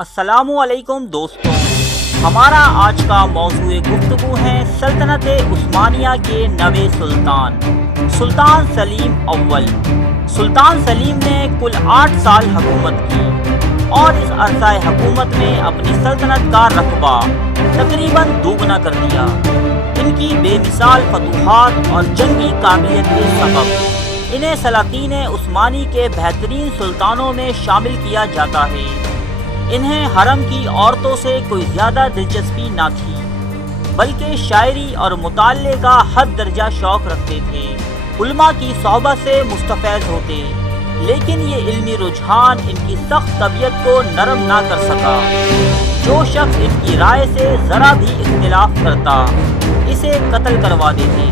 السلام علیکم دوستوں، ہمارا آج کا موضوع گفتگو ہے سلطنت عثمانیہ کے نویں سلطان سلطان سلیم اول۔ سلطان سلیم نے کل 8 سال حکومت کی اور اس عرصہ حکومت میں اپنی سلطنت کا رقبہ تقریباً دوگنا کر دیا۔ ان کی بے مثال فتوحات اور جنگی قابلیت کے سبب انہیں سلاطین عثمانی کے بہترین سلطانوں میں شامل کیا جاتا ہے۔ انہیں حرم کی عورتوں سے کوئی زیادہ دلچسپی نہ تھی، بلکہ شاعری اور مطالعے کا حد درجہ شوق رکھتے تھے۔ علماء کی صحبت سے مستفیض ہوتے، لیکن یہ علمی رجحان ان کی سخت طبیعت کو نرم نہ کر سکا۔ جو شخص ان کی رائے سے ذرا بھی اختلاف کرتا، اسے قتل کروا دیتے۔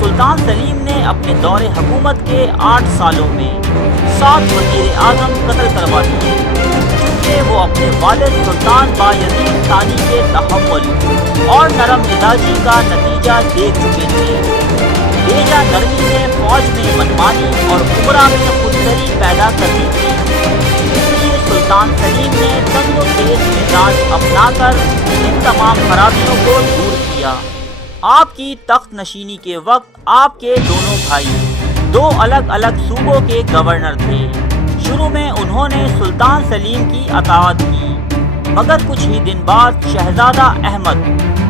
سلطان سلیم نے اپنے دور حکومت کے 8 سالوں میں 7 وزیر اعظم قتل کروا دیے، کیونکہ وہ اپنے والد سلطان بایزید ثانی کے تحمل اور نرم مزاجی کا نتیجہ دیکھ چکے تھے۔ بیجا نرمی نے فوج میں منمانی اور عمرہ میں خودسری پیدا کر دی تھی۔ اس لیے سلطان سلیم نے تند و تیز مزاج اپنا کر ان تمام خرابیوں کو دور کیا۔ آپ کی تخت نشینی کے وقت آپ کے دونوں بھائی 2 الگ الگ صوبوں کے گورنر تھے۔ شروع میں انہوں نے سلطان سلیم کی اطاعت کی، مگر کچھ ہی دن بعد شہزادہ احمد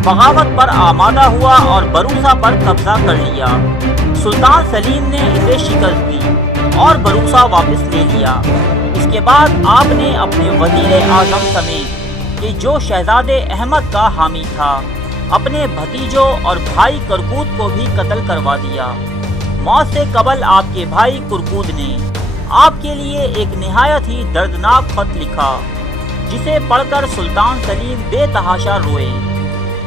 بغاوت پر آمادہ ہوا اور بروسہ پر قبضہ کر لیا۔ سلطان سلیم نے اسے شکست دی اور بروسہ واپس لے لیا۔ اس کے بعد آپ نے اپنے وزیر اعظم سمیت کہ جو شہزادے احمد کا حامی تھا، اپنے بھتیجوں اور بھائی کرکوت کو بھی قتل کروا دیا۔ موت سے قبل آپ کے بھائی کرکوت نے آپ کے لیے ایک نہایت ہی دردناک خط لکھا، جسے پڑھ کر سلطان سلیم بے تحاشا روئے۔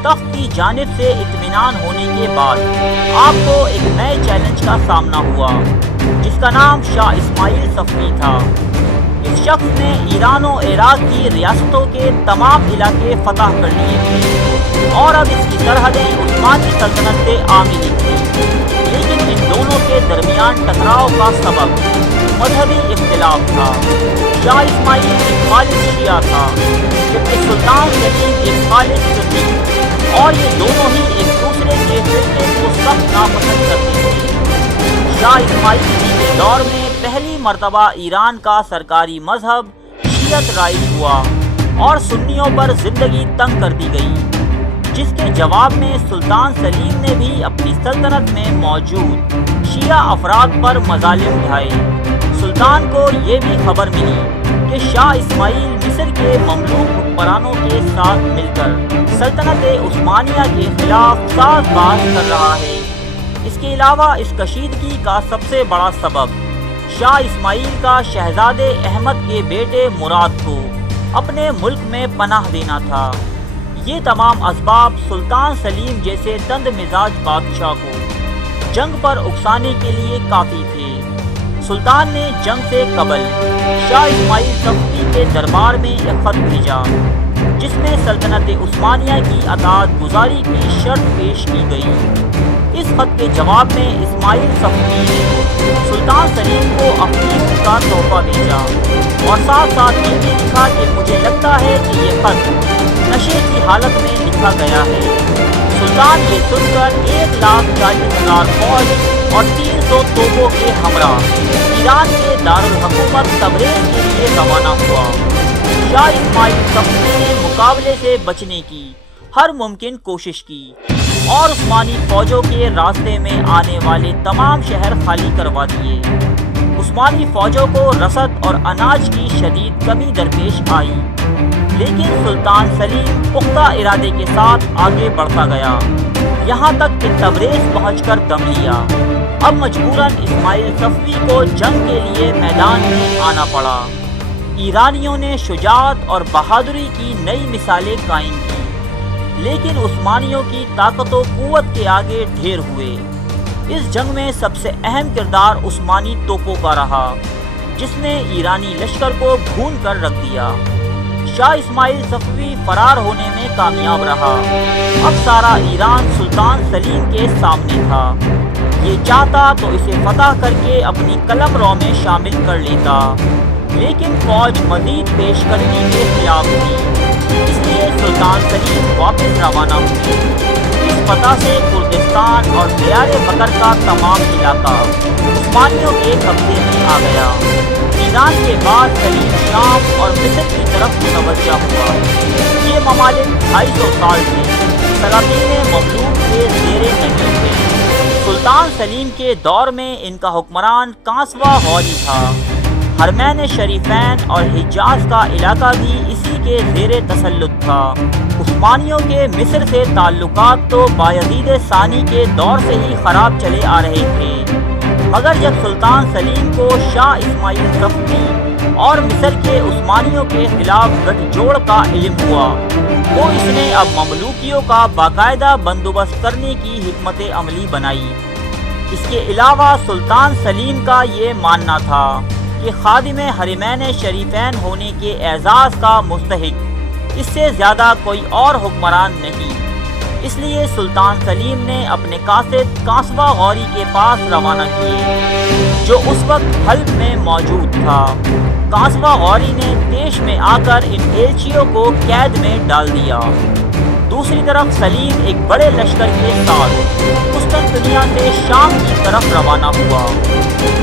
تخت کی جانب سے اطمینان ہونے کے بعد آپ کو ایک نئے چیلنج کا سامنا ہوا، جس کا نام شاہ اسماعیل صفوی تھا۔ اس شخص نے ایران و عراق کی ریاستوں کے تمام علاقے فتح کر لیے تھے اور اب اس کی سرحدیں عثمانی سلطنت سے آ ملی تھیں۔ لیکن ان دونوں کے درمیان ٹکراؤ کا سبب مذہبی اختلاف تھا۔ شاہ اسماعیل ایک خالص شیعہ تھا، جبکہ سلطان سلیم ایک خالص سنی، اور یہ دونوں ہی ایک دوسرے کے فرقے کو سخت ناپسند کرتے تھے۔ شاہ اسماعیل کے دور میں پہلی مرتبہ ایران کا سرکاری مذہب شیعت رائج ہوا اور سنیوں پر زندگی تنگ کر دی گئی، جس کے جواب میں سلطان سلیم نے بھی اپنی سلطنت میں موجود شیعہ افراد پر مظالم اٹھائے۔ سلطان کو یہ بھی خبر ملی کہ شاہ اسماعیل مصر کے مملوک حکمرانوں کے ساتھ مل کر سلطنت عثمانیہ کے خلاف ساز باز کر رہا ہے۔ اس کے علاوہ اس کشیدگی کا سب سے بڑا سبب شاہ اسماعیل کا شہزادے احمد کے بیٹے مراد کو اپنے ملک میں پناہ دینا تھا۔ یہ تمام اسباب سلطان سلیم جیسے تند مزاج بادشاہ کو جنگ پر اکسانے کے لیے کافی تھے۔ سلطان نے جنگ سے قبل شاہ اسماعیل صفوی کے دربار میں ایک خط بھیجا، جس میں سلطنت عثمانیہ کی اطاعت گزاری کی شرط پیش کی گئی۔ اس خط کے جواب میں اسماعیل صفوی نے سلطان سلیم کو اقلیم کا تحفہ بھیجا اور ساتھ ساتھ یہ بھی لکھا کہ مجھے لگتا ہے کہ یہ خط نشے کی حالت میں لکھا گیا ہے۔ سلطان یہ سن کر 1,40,000 فوج اور 300 توپوں کے ہمراہ ایران کے دارالحکومت تبریز کے لیے روانہ ہوا۔ شاہ اسماعیل صفوی نے مقابلے سے بچنے کی ہر ممکن کوشش کی اور عثمانی فوجوں کے راستے میں آنے والے تمام شہر خالی کروا دیے۔ عثمانی فوجوں کو رسد اور اناج کی شدید کمی درپیش آئی، لیکن سلطان سلیم پختہ ارادے کے ساتھ آگے بڑھتا گیا، یہاں تک کہ تبریز پہنچ کر دم لیا۔ اب مجبوراً اسماعیل صفوی کو جنگ کے لیے میدان میں آنا پڑا۔ ایرانیوں نے شجاعت اور بہادری کی نئی مثالیں قائم کی، لیکن عثمانیوں کی طاقت و قوت کے آگے ڈھیر ہوئے۔ اس جنگ میں سب سے اہم کردار عثمانی توپوں کا رہا، جس نے ایرانی لشکر کو بھون کر رکھ دیا۔ شاہ اسماعیل صفوی فرار ہونے میں کامیاب رہا۔ اب سارا ایران سلطان سلیم کے سامنے تھا۔ یہ چاہتا تو اسے فتح کر کے اپنی قلم رو میں شامل کر لیتا، لیکن فوج مزید پیش قدمی کے خلاف تھی، اس لیے سلطان سلیم واپس روانہ ہوئے۔ اس فتح سے کردستان اور دیار بکر کا تمام علاقہ عثمانیوں کے قبضے میں آ گیا۔ ایران کے بعد سلیم شام اور مصر کی طرف متوجہ ہوا۔ یہ ممالک 250 سال سے سلاطین مملوک کے زیر نگین تھے۔ سلطان سلیم کے دور میں ان کا حکمران کانسوا غوری تھا۔ حرمین شریفین اور حجاز کا علاقہ بھی اسی کے زیر تسلط تھا۔ عثمانیوں کے مصر سے تعلقات تو بایزید ثانی کے دور سے ہی خراب چلے آ رہے تھے، مگر جب سلطان سلیم کو شاہ اسماعیل صفوی اور مصر کے عثمانیوں کے خلاف گٹھ جوڑ کا علم ہوا تو اس نے اب مملوکیوں کا باقاعدہ بندوبست کرنے کی حکمت عملی بنائی۔ اس کے علاوہ سلطان سلیم کا یہ ماننا تھا کہ خادم حرمین شریفین ہونے کے اعزاز کا مستحق اس سے زیادہ کوئی اور حکمران نہیں۔ اس لیے سلطان سلیم نے اپنے قاصد کانسوا غوری کے پاس روانہ کیے، جو اس وقت حلب میں موجود تھا۔ کانسوا غوری نے طیش میں آ کر ان ایلچیوں کو قید میں ڈال دیا۔ دوسری طرف سلیم ایک بڑے لشکر کے ساتھ قسطنطنیہ سے شام کی طرف روانہ ہوا۔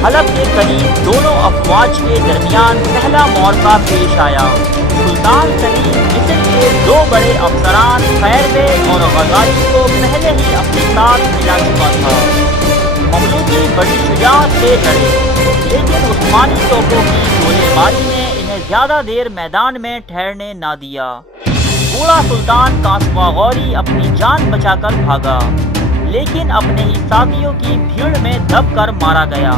حلب کے قریب دونوں افواج کے درمیان پہلا معرکہ پیش آیا۔ سلطان سلیم مصر کے 2 بڑے افسران خیر بیگ اور غزالی کو پہلے ہی اپنے ساتھ ملا چکا تھا۔ مملوکی بڑی شجاعت سے لڑے، لیکن عثمانی توپوں کی گولے باری نے انہیں زیادہ دیر میدان میں ٹھہرنے نہ دیا۔ بوڑھا سلطان کانسوا غوری اپنی جان بچا کر بھاگا، لیکن اپنے ہی ساتھیوں کی بھیڑ میں دب کر مارا گیا۔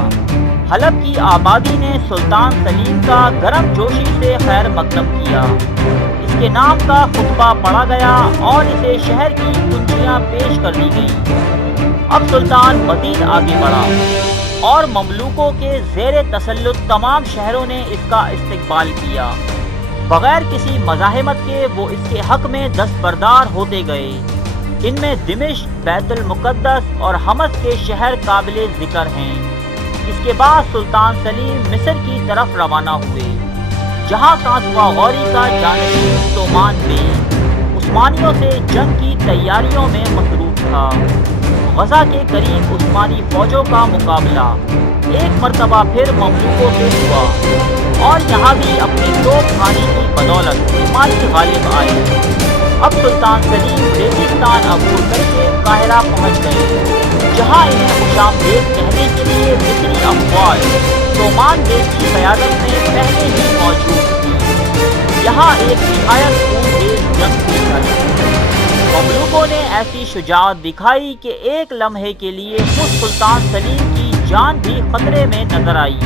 حلب کی آبادی نے سلطان سلیم کا گرم جوشی سے خیر مقدم کیا۔ اس کے نام کا خطبہ پڑھا گیا اور اسے شہر کی کنجیاں پیش کر دی گئیں۔ اب سلطان مزید آگے بڑھا اور مملوکوں کے زیر تسلط تمام شہروں نے اس کا استقبال کیا۔ بغیر کسی مزاحمت کے وہ اس کے حق میں دستبردار ہوتے گئے۔ ان میں دمشق، بیت المقدس اور حمص کے شہر قابل ذکر ہیں۔ اس کے بعد سلطان سلیم مصر کی طرف روانہ ہوئے، جہاں کانسوا غوری کا جانشین تومان بیگ عثمانیوں سے جنگ کی تیاریوں میں مصروف تھا۔ غزہ کے قریب عثمانی فوجوں کا مقابلہ ایک مرتبہ پھر مملوکوں سے ہوا اور یہاں بھی اپنی توپ خانے کی بدولت عثمانی غالب آئے۔ اب سلطان سلیم ریگستان عبور کر کے قاہرہ پہنچ گئے، جہاں انہیں خوشامدید کہنے کے لیے مصری افواج تومان بیگ کی قیادت میں پہلے ہی موجود تھی۔ یہاں ایک نہایت خونریز جنگ پیش آئی۔ مملوکوں نے ایسی شجاعت دکھائی کہ ایک لمحے کے لیے خود سلطان سلیم کی جان بھی خطرے میں نظر آئی،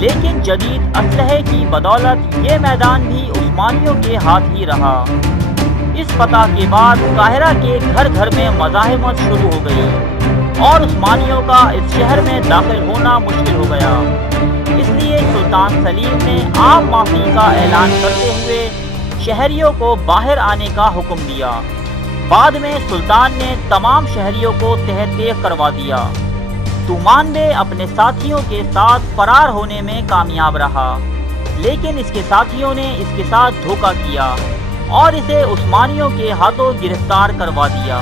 لیکن جدید اسلحے کی بدولت یہ میدان بھی عثمانیوں کے ہاتھ ہی رہا۔ اس فتح کے بعد قاہرہ کے گھر گھر میں مزاحمت شروع ہو گئی اور عثمانیوں کا اس شہر میں داخل ہونا مشکل ہو گیا۔ اس لیے سلطان سلیم نے عام معافی کا اعلان کرتے ہوئے شہریوں کو باہر آنے کا حکم دیا۔ بعد میں سلطان نے تمام شہریوں کو تہ تیغ کروا دیا۔ تومان بے اپنے ساتھیوں کے ساتھ فرار ہونے میں کامیاب رہا، لیکن اس کے ساتھیوں نے اس کے ساتھ دھوکہ کیا اور اسے عثمانیوں کے ہاتھوں گرفتار کروا دیا۔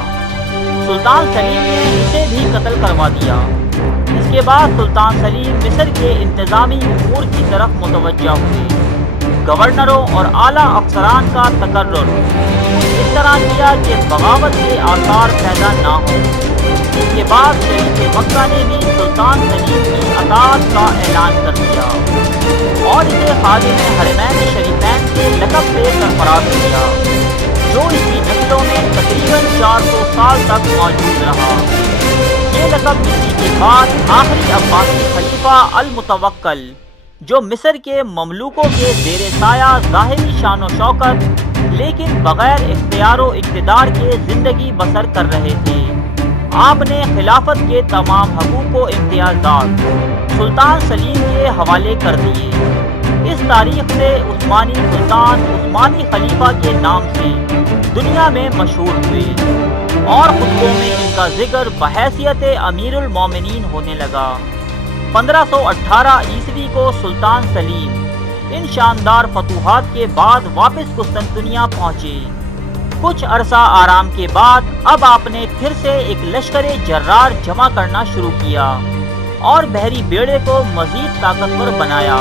سلطان سلیم نے اسے بھی قتل کروا دیا۔ اس کے بعد سلطان سلیم مصر کے انتظامی امور کی طرف متوجہ ہوئے۔ گورنروں اور اعلیٰ افسران کا تقرر اس طرح کیا کہ بغاوت کے آثار پیدا نہ ہوں۔ اس کے بعد شریف مکہ نے بھی سلطان سلیم کی اطاعت کا اعلان کر دیا اور اسے خادم حرمین شریفین کے لقب سے سرفراز کیا، جو اس کی نسلوں میں تقریباً 400 سال تک موجود رہا۔ یہ لقب ملنے کے بعد آخری عباسی خلیفہ المتوکل، جو مصر کے مملوکوں کے زیر سایہ ظاہری شان و شوکت لیکن بغیر اختیار و اقتدار کے زندگی بسر کر رہے تھے، آپ نے خلافت کے تمام حقوق و امتیازات سلطان سلیم کے حوالے کر دیے۔ اس تاریخ سے عثمانی سلطان عثمانی خلیفہ کے نام سے دنیا میں مشہور ہوئے اور خطبوں میں ان کا ذکر بحیثیت امیر المومنین ہونے لگا۔ 1518 عیسوی کو سلطان سلیم ان شاندار فتوحات کے بعد واپس قسطنطنیہ پہنچے۔ کچھ عرصہ آرام کے بعد اب آپ نے پھر سے ایک لشکر جرار جمع کرنا شروع کیا اور بحری بیڑے کو مزید طاقتور بنایا۔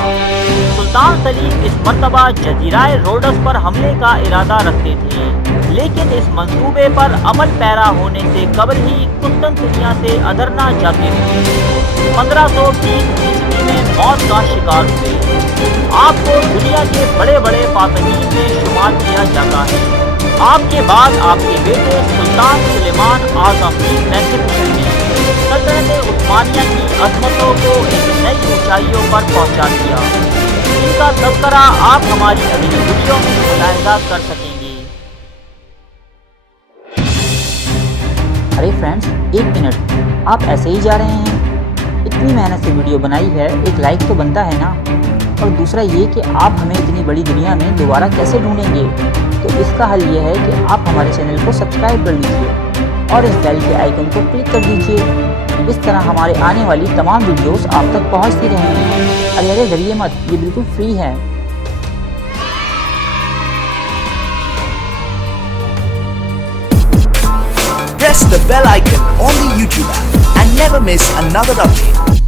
سلطان سلیم اس مرتبہ جزیرہ روڈس پر حملے کا ارادہ رکھتے تھے، لیکن اس منصوبے پر عمل پیرا ہونے سے قبل ہی قسطنطنیہ سے ادرنا جاتے تھے۔ 1520 عیسوی میں موت کا شکار ہوئے۔ آپ کو دنیا کے بڑے بڑے فاتحین میں شمار کیا جاتا ہے۔ آپ کے بعد آپ کے بیٹے سلطان سلیمان اعظم کی نیترتو نے سلطنت عثمانیہ کی عظمتوں کو ایک نئی اونچائیوں پر پہنچا دیا۔ ان کا تذکرہ آپ ہماری اگلی ویڈیو میں مشاہدہ کر سکیں گے۔ ارے فرینڈز، ایک منٹ، آپ ایسے ہی جا رہے ہیں؟ اتنی محنت سے ویڈیو بنائی ہے، ایک لائک تو بنتا ہے نا۔ اور دوسرا یہ کہ آپ ہمیں اتنی بڑی دنیا میں دوبارہ کیسے ڈھونڈیں گے؟ تو اس کا حل یہ ہے کہ آپ ہمارے چینل کو سبسکرائب کر لیجئے اور اس بیل کے آئیکن کو کلک کر دیجئے۔ اس طرح ہمارے آنے والی تمام ویڈیوز آپ تک پہنچتی رہیں گی۔ ارے ڈریے مت، یہ بالکل فری ہے۔ Press the bell icon on the YouTube app and never miss another update.